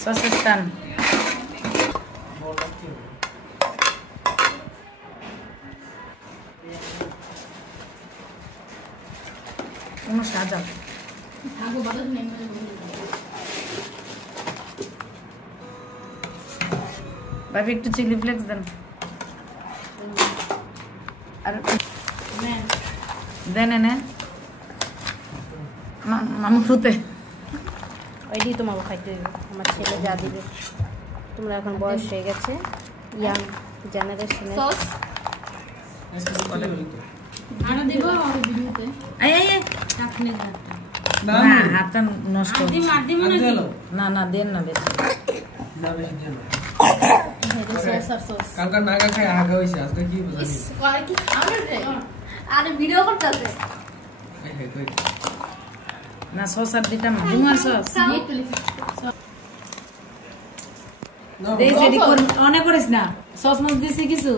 সসের টান কোনো সাজা ভাবি একটু চিলি ফ্লেক্স দেন আর দেন এনে মামু ফুতে ওইটাই তোমাকে খাইতে হবে আমার ছেলে যা দিবে তোমরা এখন বয়স হয়ে গেছে ইয়াং জেনারেশনের আরো দিব আর ভিডিওতে এই এই চাটনি না হাতটা নষ্ট না না দেন না বেশি না বেশি দেন সস কালকা নাগা খাই আগা হইছে আজকে কি বুঝানি কয় কি আমার রে আরে ভিডিও করতেছে এই হে কই না সস আর দিতাম ডুঙার সস না দেই সেটি অনেক করিস না সস মস দিছি কিছু